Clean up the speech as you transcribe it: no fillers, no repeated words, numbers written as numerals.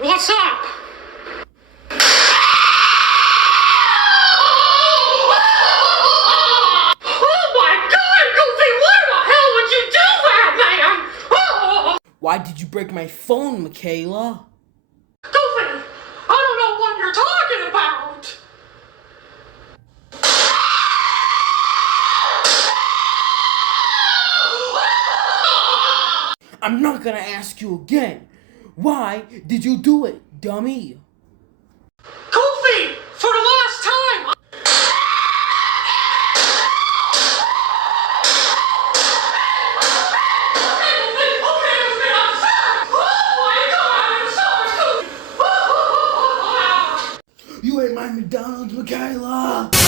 What's up? Oh my God, Goofy! Why the hell would you do that, man? Why did you break my phone, Michaela? Goofy, I don't know what you're talking about. I'm not gonna ask you again. Why did you do it, dummy? Goofy, for the last time. You ate my McDonald's, Michaela!